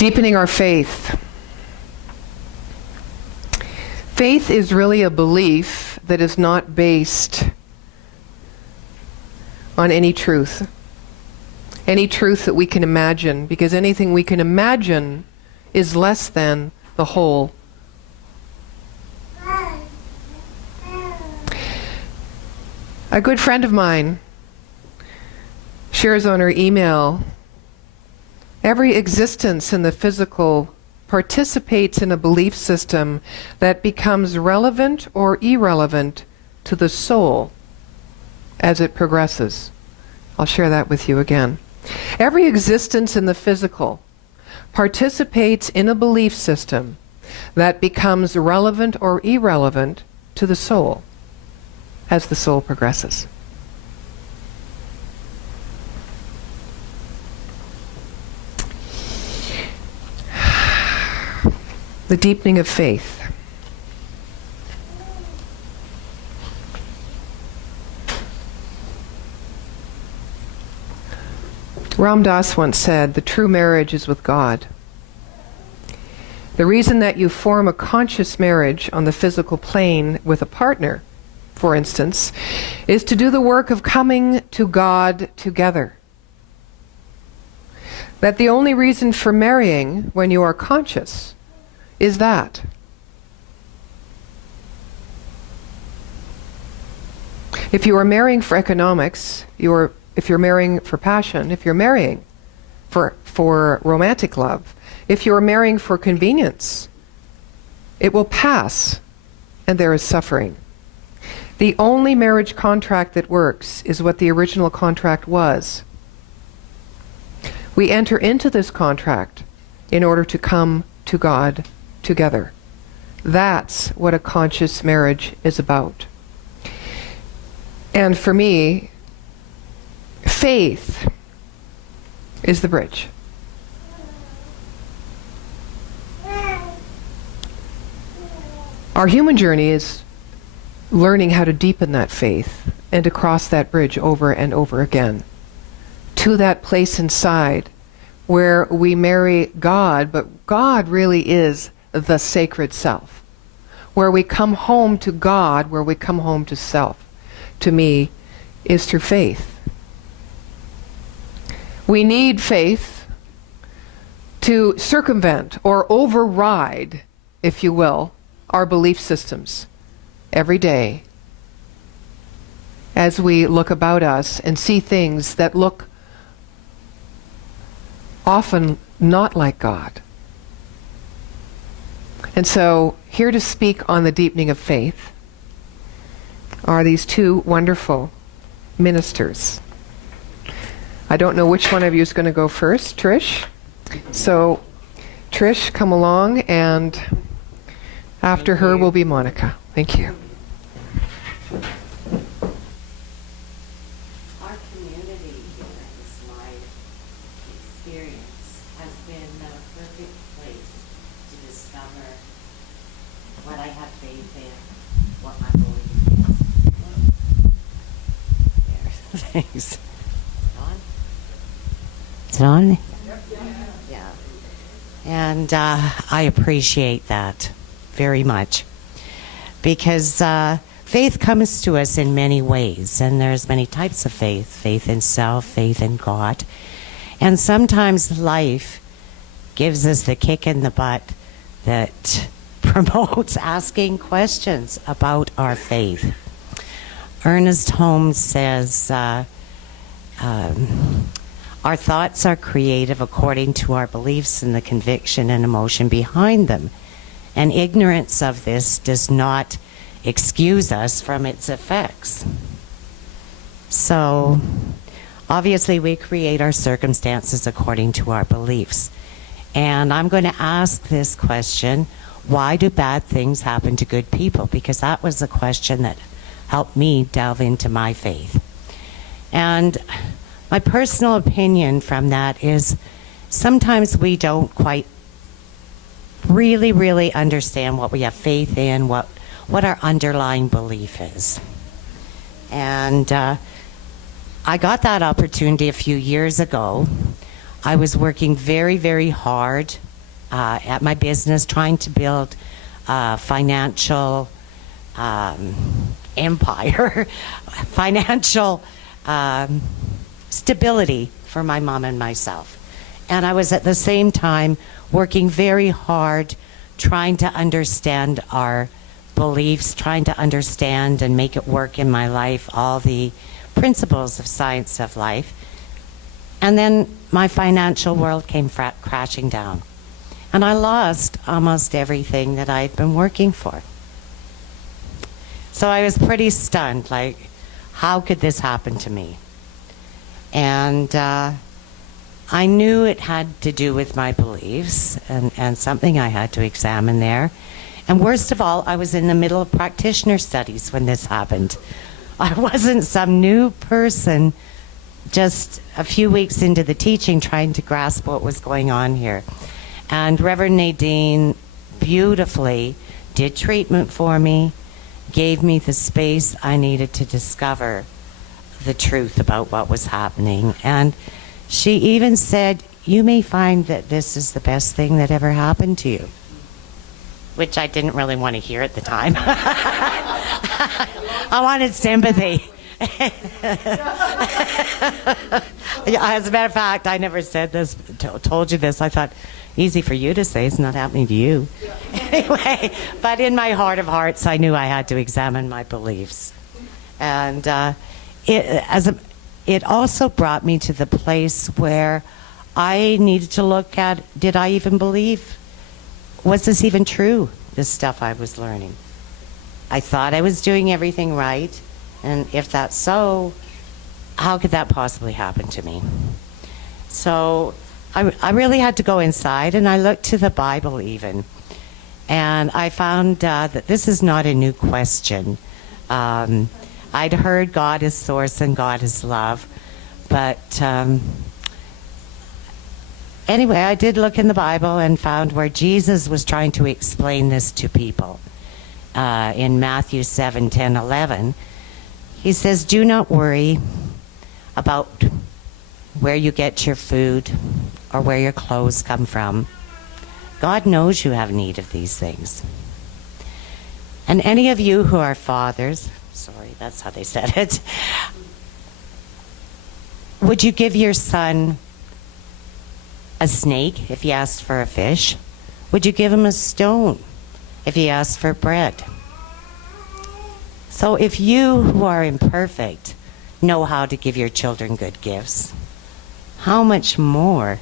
Deepening our faith. Faith is really a belief that is not based on any truth that we can imagine, because anything we can imagine is less than the whole. A good friend of mine shares on her email, every existence in the physical participates in a belief system that becomes relevant or irrelevant to the soul as it progresses. I'll share that with you again. Every existence in the physical participates in a belief system that becomes relevant or irrelevant to the soul as the soul progresses. The deepening of faith. Ram Dass once said, the true marriage is with God. The reason that you form a conscious marriage on the physical plane with a partner, for instance, is to do the work of coming to God together. That the only reason for marrying when you are conscious is that. If you are marrying for economics, if you're marrying for passion, if you're marrying for romantic love, if you're marrying for convenience, it will pass and there is suffering. The only marriage contract that works is what the original contract was. We enter into this contract in order to come to God together. That's what a conscious marriage is about. And for me, faith is the bridge. Our human journey is learning how to deepen that faith and to cross that bridge over and over again to that place inside where we marry God, but God really is the sacred self. Where we come home to God, where we come home to self, to me, is through faith. We need faith to circumvent or override, if you will, our belief systems every day as we look about us and see things that look often not like God. And so, here to speak on the deepening of faith are these two wonderful ministers. I don't know which one of you is going to go first. Trish? So, Trish, come along, and after her will be Monica. Thank you. Our community here in this life experience has been the perfect place to discover what I have faith in, what my belief is. There. Thanks. Is it on? Yeah. And I appreciate that very much, because faith comes to us in many ways, and there's many types of faith. Faith in self, faith in God. And sometimes life gives us the kick in the butt that promotes asking questions about our faith. Ernest Holmes says, our thoughts are creative according to our beliefs and the conviction and emotion behind them. And ignorance of this does not excuse us from its effects. So, obviously we create our circumstances according to our beliefs. And I'm going to ask this question, why do bad things happen to good people? Because that was the question that helped me delve into my faith. And my personal opinion from that is sometimes we don't quite really understand what we have faith in, what our underlying belief is. And I got that opportunity a few years ago. I was working very hard at my business, trying to build a financial empire, financial stability for my mom and myself. And I was at the same time working very hard, trying to understand our beliefs, trying to understand and make it work in my life, all the principles of science of life. And then my financial world came crashing down. And I lost almost everything that I had been working for. So I was pretty stunned, like, how could this happen to me? And I knew it had to do with my beliefs and something I had to examine there. And worst of all, I was in the middle of practitioner studies when this happened. I wasn't some new person just a few weeks into the teaching trying to grasp what was going on here. And Reverend Nadine beautifully did treatment for me, gave me the space I needed to discover the truth about what was happening. And she even said, you may find that this is the best thing that ever happened to you. Which I didn't really want to hear at the time. I wanted sympathy. As a matter of fact, I never said this, told you this. I thought, easy for you to say, it's not happening to you. Anyway, but in my heart of hearts, I knew I had to examine my beliefs. And it also brought me to the place where I needed to look at, did I even believe? Was this even true, this stuff I was learning? I thought I was doing everything right, and if that's so, how could that possibly happen to me? So I really had to go inside, and I looked to the Bible even, and I found that this is not a new question. I'd heard God is source and God is love, but anyway, I did look in the Bible and found where Jesus was trying to explain this to people. In Matthew 7, 10, 11, he says, do not worry about where you get your food or where your clothes come from. God knows you have need of these things. And any of you who are fathers, sorry, that's how they said it, would you give your son a snake if he asked for a fish? Would you give him a stone if he asked for bread? So if you who are imperfect know how to give your children good gifts, how much more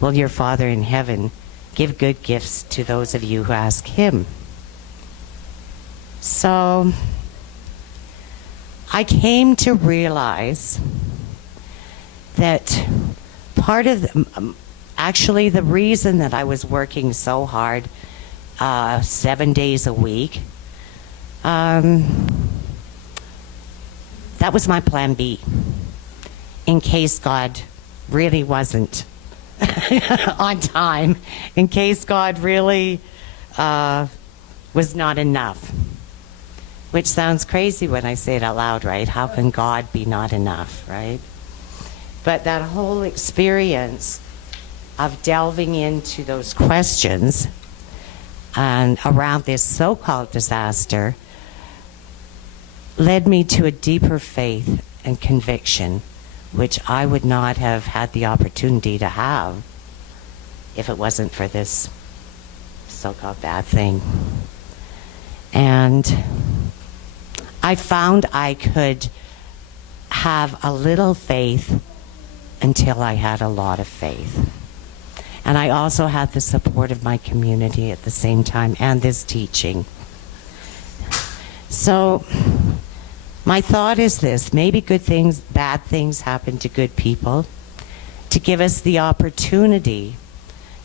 will your Father in heaven give good gifts to those of you who ask him? So I came to realize that part of actually the reason that I was working so hard 7 days a week, that was my plan B, in case God really wasn't on time, in case God really was not enough. Which sounds crazy when I say it out loud, right? How can God be not enough, right? But that whole experience of delving into those questions and around this so-called disaster led me to a deeper faith and conviction, which I would not have had the opportunity to have if it wasn't for this so-called bad thing. And I found I could have a little faith until I had a lot of faith. And I also had the support of my community at the same time and this teaching. So my thought is this: maybe good things, bad things happen to good people to give us the opportunity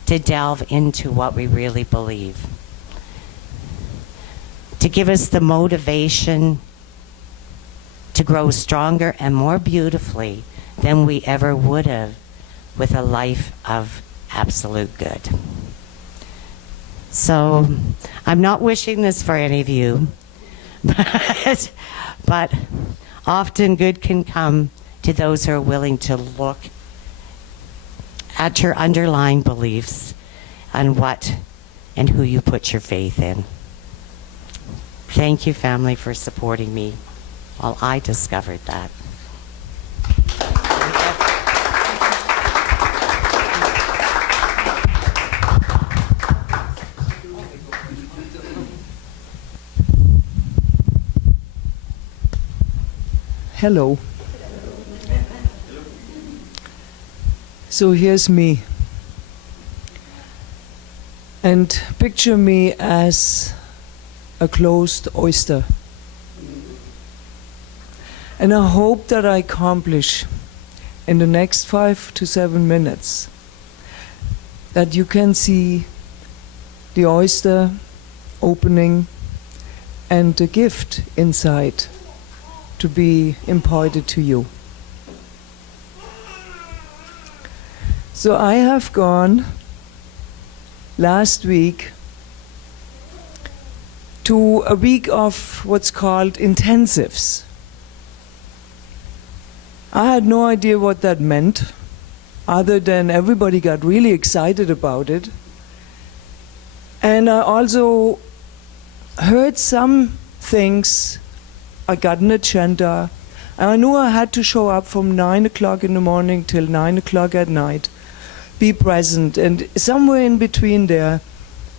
to delve into what we really believe, to give us the motivation to grow stronger and more beautifully than we ever would have with a life of absolute good. So I'm not wishing this for any of you, but often good can come to those who are willing to look at your underlying beliefs on what and who you put your faith in. Thank you, family, for supporting me while I discovered that. Hello. So here's me. And picture me as a closed oyster. And I hope that I accomplish in the next 5 to 7 minutes that you can see the oyster opening and the gift inside to be imparted to you. So I have gone last week to a week of what's called intensives. I had no idea what that meant, other than everybody got really excited about it. And I also heard some things. I got an agenda, and I knew I had to show up from 9 o'clock in the morning till 9 o'clock at night, be present, and somewhere in between there,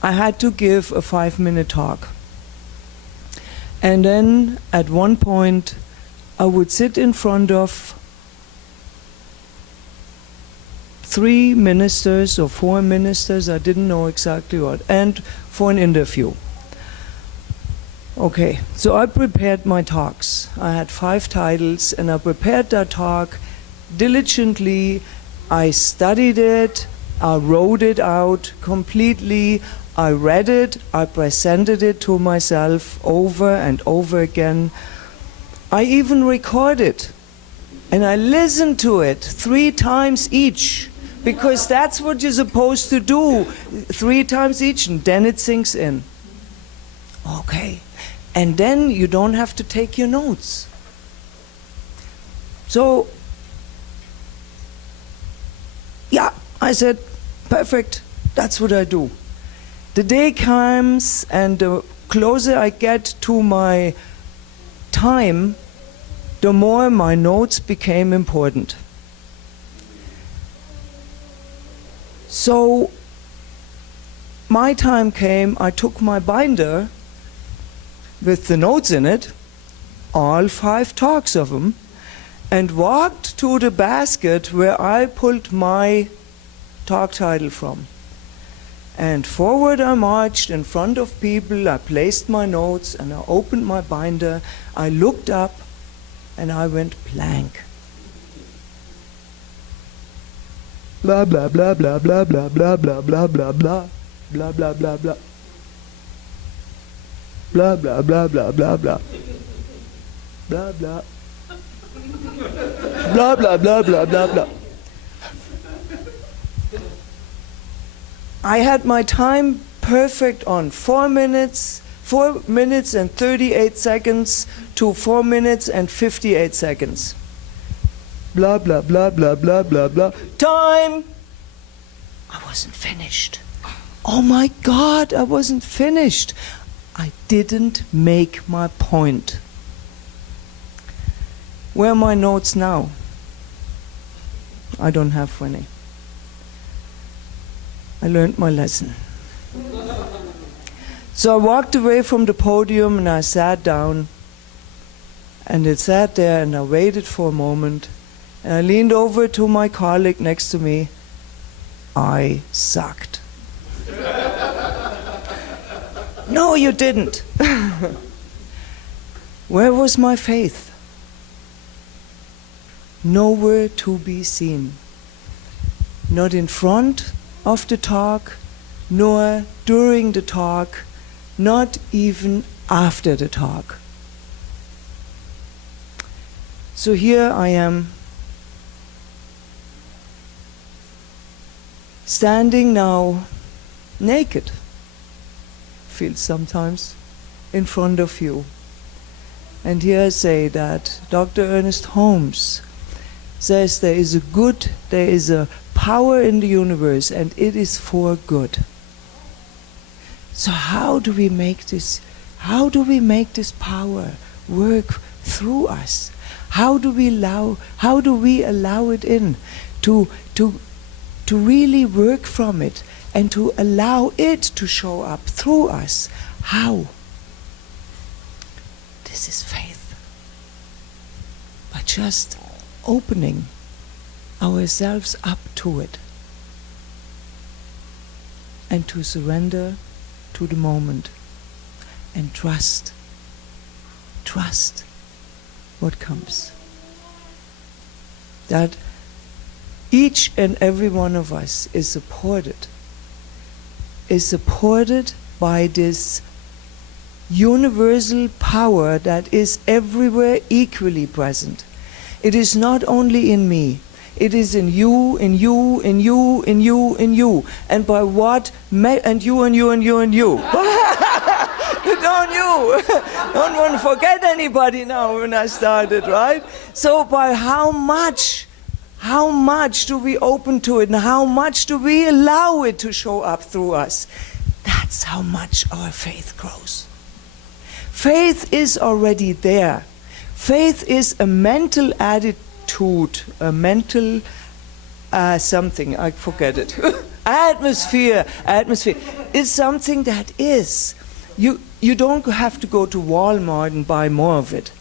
I had to give a 5-minute talk. And then at one point, I would sit in front of 3 ministers or 4 ministers, I didn't know exactly what, and for an interview. Okay, so I prepared my talks. I had 5 titles, and I prepared that talk diligently. I studied it, I wrote it out completely, I read it, I presented it to myself over and over again. I even recorded, and I listened to it 3 times each, because that's what you're supposed to do, 3 times each, and then it sinks in. Okay. And then you don't have to take your notes. So, yeah, I said, perfect, that's what I do. The day comes, and the closer I get to my time, the more my notes became important. So, my time came, I took my binder with the notes in it, all 5 talks of them, and walked to the basket where I pulled my talk title from. And forward I marched in front of people, I placed my notes, and I opened my binder, I looked up, and I went blank. Blah, blah, blah, blah, blah, blah, blah, blah, blah, blah, blah, blah, blah, blah, blah. Blah, blah, blah, blah, blah, blah. Blah, blah. Blah, blah, blah, blah, blah, blah. I had my time perfect on 4 minutes and 38 seconds to 4 minutes and 58 seconds. Blah, blah, blah, blah, blah, blah, blah. Time! I wasn't finished. Oh my God, I wasn't finished. I didn't make my point. Where are my notes now? I don't have any. I learned my lesson. So I walked away from the podium and I sat down, and it sat there, and I waited for a moment, and I leaned over to my colleague next to me. I sucked. No, you didn't. Where was my faith? Nowhere to be seen. Not in front of the talk, nor during the talk, not even after the talk. So here I am, standing now naked, feels sometimes, in front of you. And here I say that Dr. Ernest Holmes says there is a power in the universe, and it is for good. So how do we make this power work through us? How do we allow it in to really work from it and to allow it to show up through us? How? This is faith. By just opening ourselves up to it and to surrender to the moment and trust what comes. That each and every one of us is supported by this universal power that is everywhere equally present. It is not only in me, it is in you, in you, in you, in you, in you. And by what? And you, and you, and you, and you. Don't you? Don't want to forget anybody now when I started, right? So by how much do we open to it, and how much do we allow it to show up through us? That's how much our faith grows. Faith is already there. Faith is a mental attitude, a mental something, I forget it. Atmosphere is something that is. You don't have to go to Walmart and buy more of it.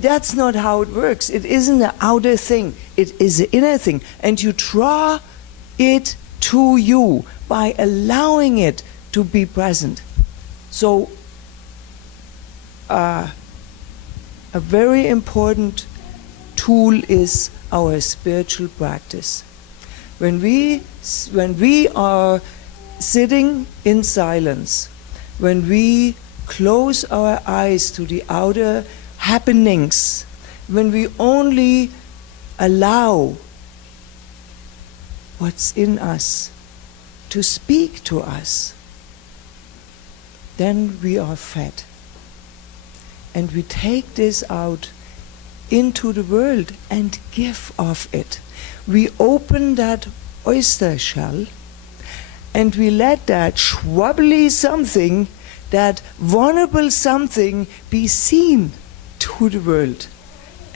That's not how it works. It isn't an outer thing. It is an inner thing. And you draw it to you by allowing it to be present. So, a very important tool is our spiritual practice. When we are sitting in silence, when we close our eyes to the outer happenings, when we only allow what's in us to speak to us, then we are fed. And we take this out into the world and give of it. We open that oyster shell and we let that schwabbly something, that vulnerable something, be seen to the world.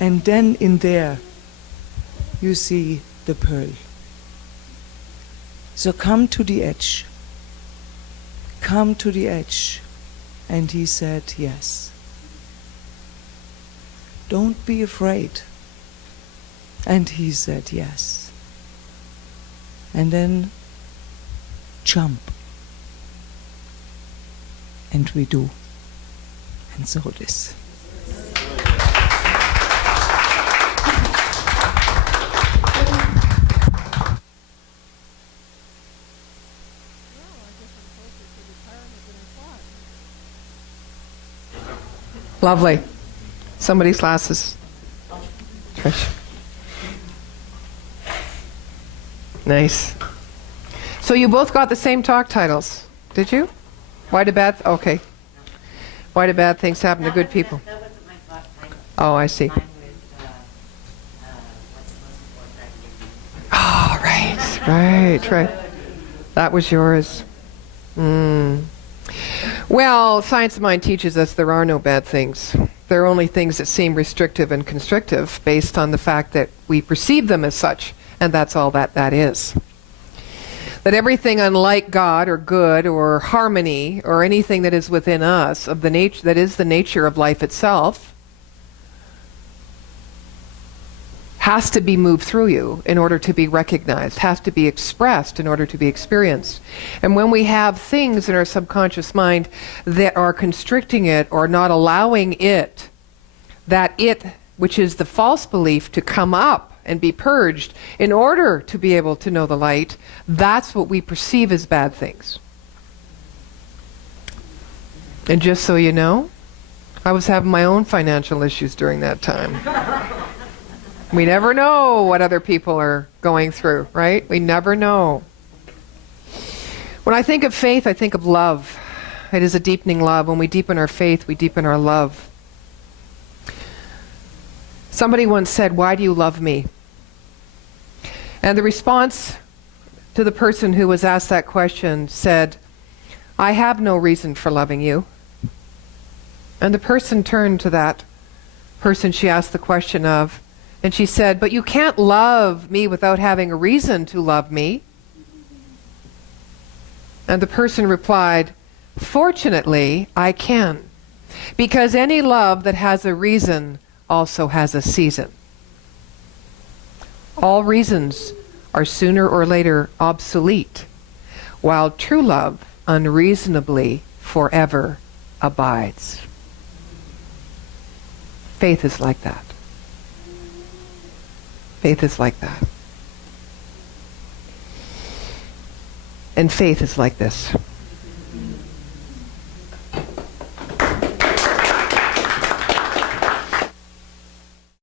And then in there you see the pearl. So come to the edge. Come to the edge. And he said, yes. Don't be afraid. And he said, yes. And then jump. And we do. And so it is. Lovely. Somebody's glasses. Trish. Nice. So you both got the same talk titles, did you? Why do bad things happen to good people? That wasn't my talk title. Oh, I see. Mine was, what's the most important Oh, right. That was yours. Well, Science of Mind teaches us there are no bad things. There are only things that seem restrictive and constrictive based on the fact that we perceive them as such, and that's all that is. That everything unlike God or good or harmony or anything that is within us of the nature that is the nature of life itself has to be moved through you in order to be recognized, has to be expressed in order to be experienced. And when we have things in our subconscious mind that are constricting it or not allowing it, that it, which is the false belief, to come up and be purged in order to be able to know the light, that's what we perceive as bad things. And just so you know, I was having my own financial issues during that time. We never know what other people are going through, right? We never know. When I think of faith, I think of love. It is a deepening love. When we deepen our faith, we deepen our love. Somebody once said, "Why do you love me?" And the response to the person who was asked that question said, I have no reason for loving you. And the person turned to that person she asked the question of, and she said, but you can't love me without having a reason to love me. And the person replied, fortunately, I can, because any love that has a reason also has a season. All reasons are sooner or later obsolete, while true love unreasonably forever abides. Faith is like that. Faith is like that. And faith is like this.